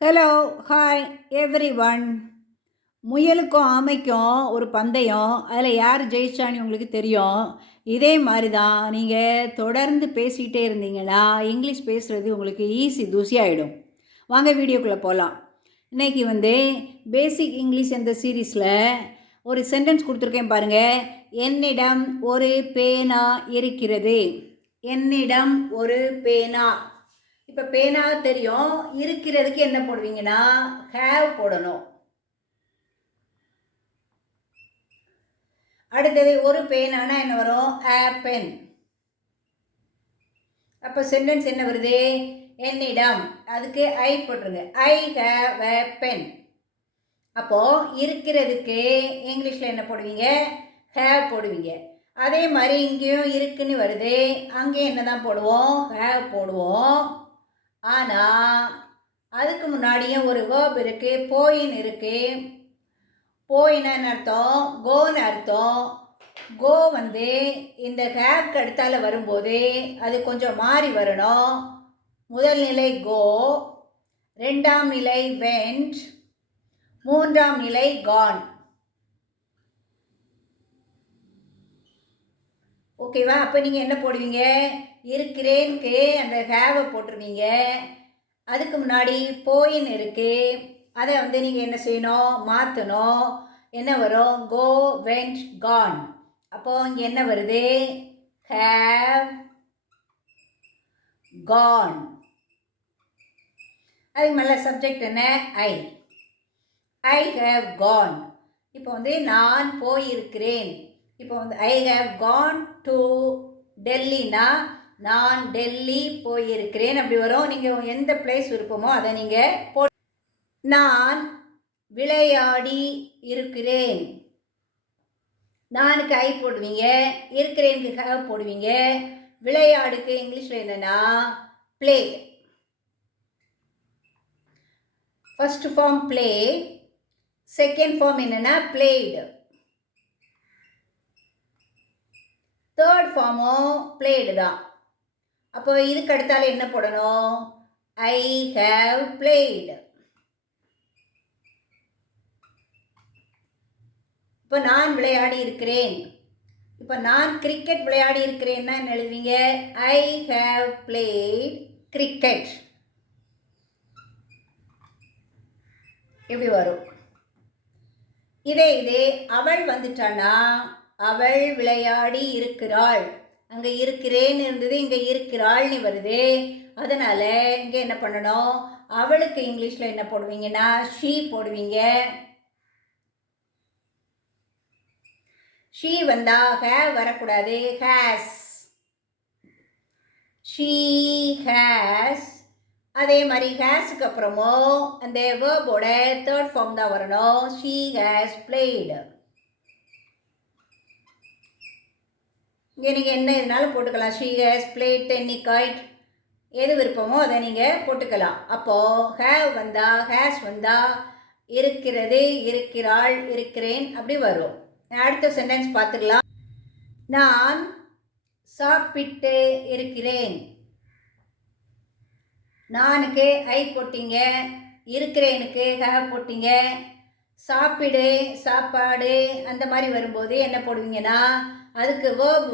Hello, hi every. முயலுக்கும் ஆமைக்கும் ஒரு பந்தயம். அதில் யார் ஜெயிச்சான்னு உங்களுக்கு தெரியும். இதே மாதிரி தான் நீங்கள் தொடர்ந்து பேசிக்கிட்டே இருந்தீங்கன்னா இங்கிலீஷ் பேசுகிறது உங்களுக்கு ஈஸி தூசி ஆகிடும். வாங்க வீடியோக்குள்ளே போகலாம். இன்றைக்கி பேசிக் இங்கிலீஷ் என்ற சீரீஸில் ஒரு சென்டென்ஸ் கொடுத்துருக்கேன் பாருங்கள். என்னிடம் ஒரு பேனா இருக்கிறது. என்னிடம் ஒரு பேனா. இப்போ பேனா தெரியும். இருக்கிறதுக்கு என்ன போடுவீங்கன்னா ஹேவ் போடணும். அடுத்தது ஒரு பேனானா என்ன வரும்? ஆ பென். அப்போ சென்டென்ஸ் என்ன வருது? என்னிடம், அதுக்கு ஐ போட்டுருங்க. I have a pen. அப்போ இருக்கிறதுக்கு இங்கிலீஷில் என்ன போடுவீங்க? ஹேவ் போடுவீங்க. அதே மாதிரி இங்கேயும் இருக்குன்னு வருது, அங்கேயும் என்ன தான் போடுவோம்? ஹேவ் போடுவோம். ஆனால் அதுக்கு முன்னாடியும் ஒரு வேர்ப் இருக்குது, போயின்னு இருக்குது. போயின்னு அர்த்தம், கோன்னு அர்த்தம். கோ இந்த ஹேவ்க்கு அடுத்தால வரும்போது அது கொஞ்சம் மாறி வரணும். முதல் நிலை கோ, ரெண்டாம் நிலை வெண்ட், மூன்றாம் நிலை கான். ஓகேவா? அப்போ நீங்கள் என்ன போடுவீங்க? இருக்கிறேன்க்கு அந்த ஹேவை போட்டுருவீங்க. அதுக்கு முன்னாடி போயின்னு இருக்குது, அதை நீங்கள் என்ன செய்யணும்? மாற்றணும். என்ன வரும்? Go went gone. அப்போ இங்கே என்ன வருது? Have gone. அதுக்கு மேலே சப்ஜெக்ட் என்ன? ஐ. I have gone. இப்போ நான் போயிருக்கிறேன். இப்போ ஐ ஹேவ் கான் டு டெல்லினா நான் டெல்லி போயிருக்கிறேன் அப்படி வரும். நீங்கள் எந்த பிளேஸ் விருப்பமோ அதை நீங்கள் நான் விளையாடி இருக்கிறேன். நானுக்கு ஐ போடுவீங்க, இருக்கிறேனுக்கு ஹேவ் போடுவீங்க. விளையாடுக்கு இங்கிலீஷில் என்னன்னா play. First form play, second form என்னன்னா பிளேடு, தேர்ட் ஃபார்மும் பிளேடு தான். அப்போ இதுக்கு அடுத்தால என்ன போடணும்? I have played. இப்போ நான் விளையாடி இருக்கிறேன். இப்போ நான் கிரிக்கெட் விளையாடி இருக்கிறேன்னா என்ன எழுதுவீங்க? I have played cricket. எப்படி வரும்? இதே அவள் வந்துட்டானா அவள் விளையாடி இருக்கிறாள். அங்கே இருக்கிறேன்னு இருந்தது, இங்கே இருக்கிறாள்னு வருது. அதனால் இங்கே என்ன பண்ணணும்? அவளுக்கு இங்கிலீஷில் என்ன போடுவீங்கன்னா ஷீ போடுவீங்க. ஷீ வந்தா ஹேவ் வரக்கூடாது, ஹேஸ். She has. அதே மாதிரி ஹேஸுக்கு அப்புறமோ அந்த வேர்போட தேர்ட் ஃபார்ம் தான் வரணும். She has blade. இங்கே நீங்கள் என்ன இதனாலும் போட்டுக்கலாம். She has plate tennis guide, எது விருப்பமோ அதை நீங்கள் போட்டுக்கலாம். அப்போது ஹேவ் வந்தா ஹேஸ் வந்தா இருக்கிறது, இருக்கிறாள், இருக்கிறேன் அப்படி வரும். அடுத்த சென்டென்ஸ் பார்த்துக்கலாம். நான் சாப்பிட்டு இருக்கிறேன். நானுக்கு ஐ போட்டிங்க, இருக்கிறேனுக்கு ஹேவ் போட்டிங்க. சாப்பிடு, சாப்பாடு அந்த மாதிரி வரும்போது என்ன போடுவீங்கன்னா அதுக்கு வேர்ப்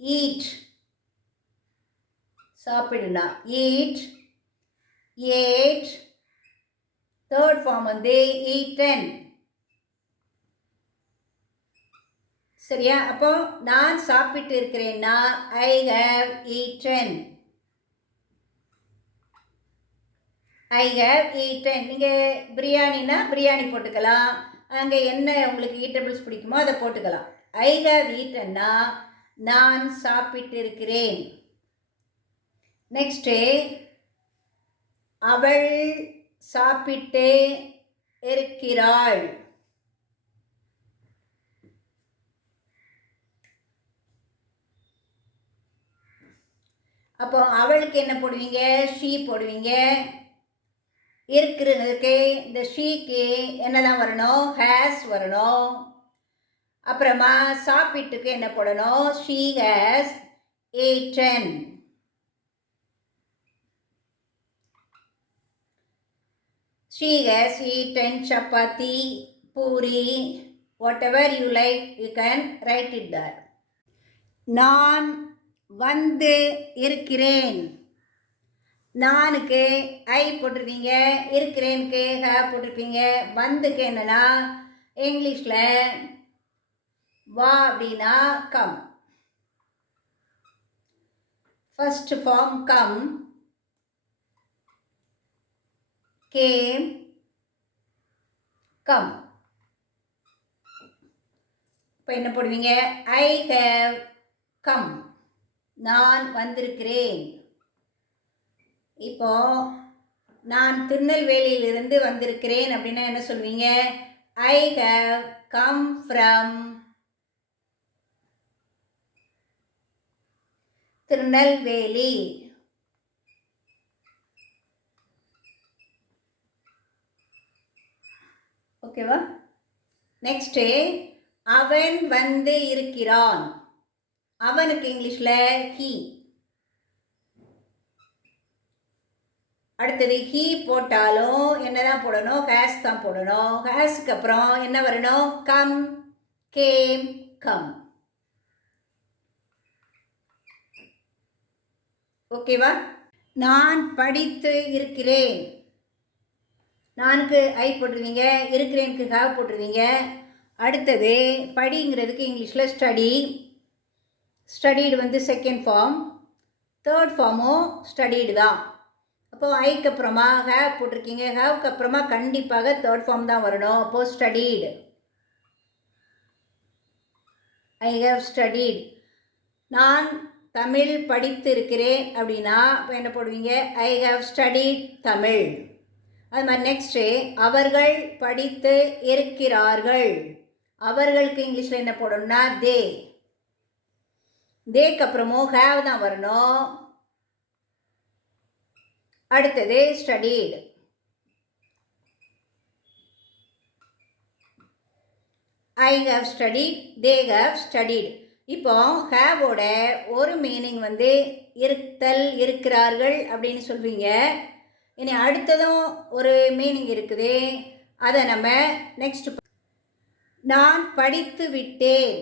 ஈட். சாப்பிடுனா eat, ate. Third form eaten. சரியா? அப்போ நான் சாப்பிட்டு இருக்கிறேன்னா I have eaten. I have eaten. நீங்கள் பிரியாணினா பிரியாணி போட்டுக்கலாம். அங்கே என்ன உங்களுக்கு ஈட்டபிள்ஸ் பிடிக்குமோ அதை போட்டுக்கலாம். ஐ ஹேவ் ஈட்டன்னா நான் சாப்பிட்டு இருக்கிறேன். நெக்ஸ்ட்டு அவள் சாப்பிட்டு இருக்கிறாள். அப்போ அவளுக்கு என்ன போடுவீங்க? ஷீ போடுவீங்க. இருக்கிறதுக்கு இந்த ஷீக்கு என்னதான் வரணும்? ஹேஸ் வரணும். அப்புறமா சாப்பிட்டுக்கு என்ன போடணும்? She has eaten. She has eaten chapati, puri, whatever you like, you can write it there. நான் வந்து இருக்கிறேன். நானுக்கு ஐ போட்டிருப்பீங்க, இருக்கிறேனுக்கு ஹ போட்டிருப்பீங்க. வந்துக்கு என்னன்னா இங்கிலீஷில் வா அப்படின்னா come. First form come, came, come. இப்போ என்ன போடுவீங்க? ஐ ஹேவ் கம், நான் வந்திருக்கிறேன். இப்போ நான் திருநெல்வேலியிலிருந்து வந்திருக்கிறேன் அப்படின்னா என்ன சொல்வீங்க? I have come from Tirunelveli. ஓகேவா? நெக்ஸ்ட், அவன் வந்து இருக்கிறான். அவனுக்கு இங்கிலீஷில் ஹீ. அடுத்தது ஹீ போட்டாலும் என்னதான் போடணும்? ஹேஸ் தான் போடணும். ஹேஸ்க்கு அப்புறம் என்ன வரணும்? Come, came, come. ஓகேவா? நான் படித்து இருக்கிறேன். நானுக்கு ஐ போட்டுருவீங்க, இருக்கிறேனுக்கு ஹாவ் போட்டுருவீங்க. அடுத்தது படிங்கிறதுக்கு இங்கிலீஷில் ஸ்டடி. ஸ்டடீடு வந்து செகண்ட் ஃபார்ம், தேர்ட் ஃபார்மும் ஸ்டடீடு தான். அப்போது ஐக்கு அப்புறமா ஹேவ் போட்டிருக்கீங்க, ஹேவ்க்கு அப்புறமா கண்டிப்பாக தேர்ட் ஃபார்ம் தான் வரணும். அப்போது ஸ்டடீடு, ஐ ஹேவ் ஸ்டடீட். நான் தமிழ் படித்து இருக்கிறேன் அப்படின்னா இப்போ என்ன போடுவீங்க? I have studied Tamil. அது மாதிரி நெக்ஸ்ட்டு, அவர்கள் படித்து இருக்கிறார்கள். அவர்களுக்கு இங்கிலீஷில் என்ன போடணும்னா தே. தேக்கு அப்புறமும் ஹேவ் தான் வரணும். அடுத்தது studied. I have studied, they have studied. இப்போ ஹேவோட ஒரு மீனிங் வந்து இருத்தல், இருக்கிறார்கள் அப்படின்னு சொல்வீங்க. இனி அடுத்ததும் ஒரு மீனிங் இருக்குது, அதை நம்ம நெக்ஸ்ட். நான் படித்து விட்டேன்.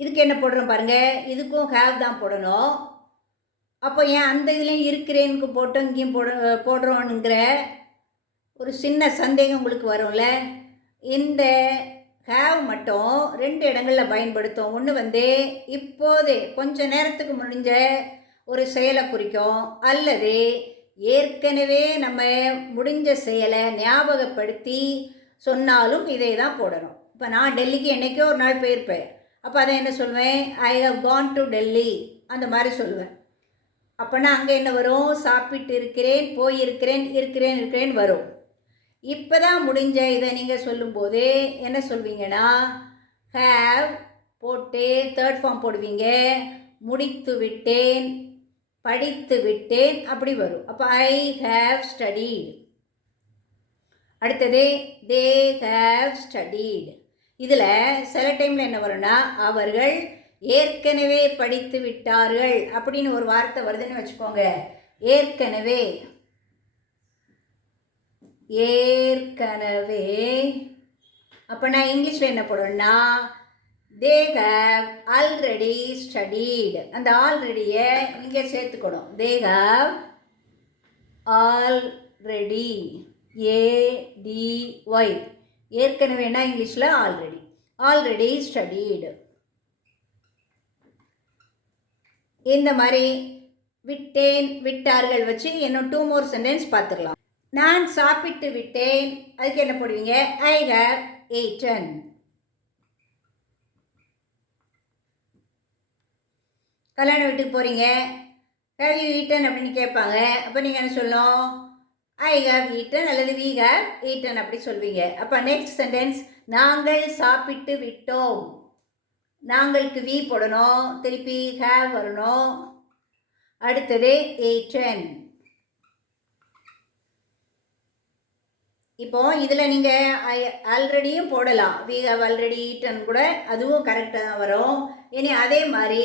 இதுக்கு என்ன போடுறோம் பாருங்கள், இதுக்கும் ஹேவ் தான் போடணும். அப்போ ஏன் அந்த இதுலேயும் இருக்கிறேனுக்கு போட்டோம் இங்கேயும் போடுறோங்கிற ஒரு சின்ன சந்தேகம் உங்களுக்கு வரும்ல. இந்த ஹேவ் மட்டும் ரெண்டு இடங்களில் பயன்படுத்தும். ஒன்று வந்து இப்போதே கொஞ்ச நேரத்துக்கு முடிஞ்ச ஒரு செயலை குறிக்கும், அல்லது ஏற்கனவே நம்ம முடிஞ்ச செயலை ஞாபகப்படுத்தி சொன்னாலும் இதை தான் போடணும். இப்போ நான் டெல்லிக்கு என்றைக்கோ ஒரு நாள் போயிருப்பேன். அப்போ அதை என்ன சொல்வேன்? I have gone to Delhi, அந்த மாதிரி சொல்லுவேன். அப்போனா அங்கே என்ன வரும்? சாப்பிட்டு இருக்கிறேன், போயிருக்கிறேன், இருக்கிறேன் வரும். இப்போ தான் முடிஞ்ச இதை நீங்கள் சொல்லும்போது என்ன சொல்வீங்கன்னா ஹேவ் போட்டு தேர்ட் ஃபார்ம் போடுவீங்க, முடித்து விட்டேன், படித்து விட்டேன் அப்படி வரும். அப்போ ஐ ஹேவ் ஸ்டடீட். அடுத்தது தே ஹேவ் ஸ்டடீட். இதில் சில டைமில் என்ன வரும்னா அவர்கள் ஏற்கனவே படித்து விட்டார்கள் அப்படின்னு ஒரு வார்த்தை வருதுன்னு வச்சுக்கோங்க. ஏற்கனவே, ஏற்கனவே. அப்போ நான் இங்கிலீஷில் என்ன போடுவேன்னா தே ஹேவ் ஆல்ரெடி ஸ்டடீட். அந்த ஆல்ரெடியை இங்கே சேர்த்துக்கணும். They have already, ஏடிஒய். ஏற்கனவேனா இங்கிலீஷில் ஆல்ரெடி, ஆல்ரெடி ஸ்டடீடு. இந்த மாதிரி விட்டேன், விட்டார்கள் வச்சு இன்னும் 2 more சென்டென்ஸ் பார்த்துக்கலாம். நான் சாப்பிட்டு விட்டேன், அதுக்கு என்ன போடுவீங்க? ஐ ஹேவ் ஈட்டன். கல்யாண வீட்டுக்கு போகிறீங்க, ஹேவ் யூ ஈட்டன் அப்படின்னு கேட்பாங்க. அப்போ நீங்கள் என்ன சொல்லணும்? ஐ ஹேவ் ஈட்டன் அல்லது வி ஹேவ் ஈட்டன் அப்படி சொல்வீங்க. அப்போ நெக்ஸ்ட் சென்டென்ஸ், நாங்கள் சாப்பிட்டு விட்டோம். நாங்களுக்கு வி போடணும், திருப்பி ஹேவ் வரணும். அடுத்தது ஈட்டன். இப்போ இதில் நீங்கள் ஆல்ரெடியும் போடலாம், வி ஹவ் ஆல்ரெடி ஈட்டன் கூட, அதுவும் கரெக்டாக தான் வரும். இனி அதே மாதிரி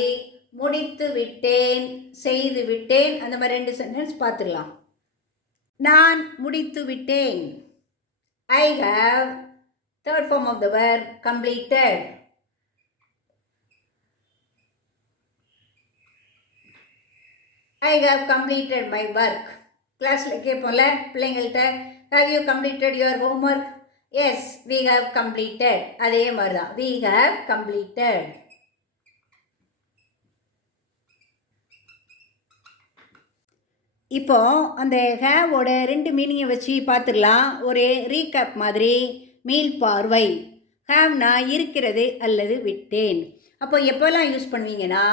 முடித்து விட்டேன், செய்து விட்டேன், அந்த மாதிரி 2 சென்டென்ஸ் பார்த்துக்கலாம். நான் முடித்து விட்டேன். I have third form of the verb completed. I have completed my work. கிளாஸில் கேட்போம்ல பிள்ளைங்கள்ட்ட, have you completed your homework? Yes, we have completed. அதே மாதிரி தான், we have completed. இப்போ அந்த ஹேவோட 2 மீனிங்கை வச்சு பார்த்துடலாம். ஒரு ரீகேப் மாதிரி மீள் பார்வை. ஹேவ்னா இருக்கிறது அல்லது விட்டேன். அப்போ எப்போல்லாம் யூஸ் பண்ணுவீங்கன்னா,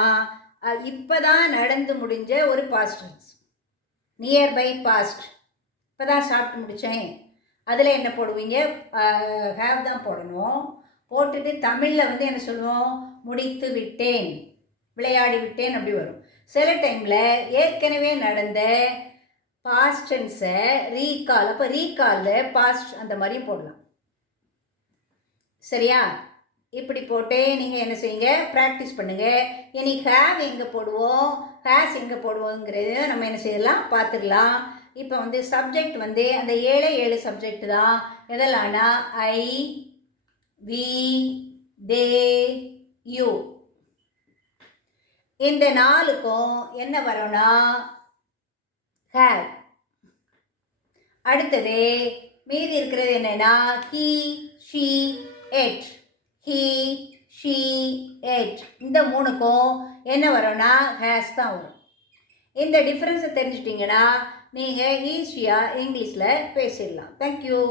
இப்போ தான் நடந்து முடிஞ்ச ஒரு பாஸ்ட் டென்ஸ், நியர்பை பாஸ்ட், இப்போ தான் சாப்பிட்டு முடித்தேன், அதில் என்ன போடுவீங்க? ஹேவ் தான் போடணும். போட்டுட்டு தமிழில் வந்து என்ன சொல்லுவோம்? முடித்து விட்டேன், விளையாடி விட்டேன் அப்படி வரும். சில டைமில் ஏற்கனவே நடந்த பாஸ்ட் டென்ஸை ரீகால், அப்போ ரீகாலில் பாஸ்ட் அந்த மாதிரியும் போடலாம். சரியா? இப்படி போட்டு நீங்கள் என்ன செய்யுங்க? ப்ராக்டிஸ் பண்ணுங்கள். இனி ஹேவ் எங்கே போடுவோம், ஹேஸ் எங்கே போடுவோங்கிறது நம்ம என்ன செய்யலாம்? பார்த்துடலாம். இப்போ வந்து சப்ஜெக்ட் வந்து அந்த 7 சப்ஜெக்ட் தான். எதெல்லாம்னா ஐ, வி, தே, யூ. இந்த 4க்கும் என்ன வரும்னா ஹேவ். அடுத்தது மீதி இருக்கிறது என்னன்னா he, she, it. He, she, it. இந்த 3க்கும் என்ன வரும்னா ஹேஸ் தான் வரும். இந்த டிஃப்ரென்ஸை தெரிஞ்சிட்டிங்கன்னா நீங்கள் ஈஸியாக இங்கிலீஷில் பேசிடலாம். தேங்க்யூ.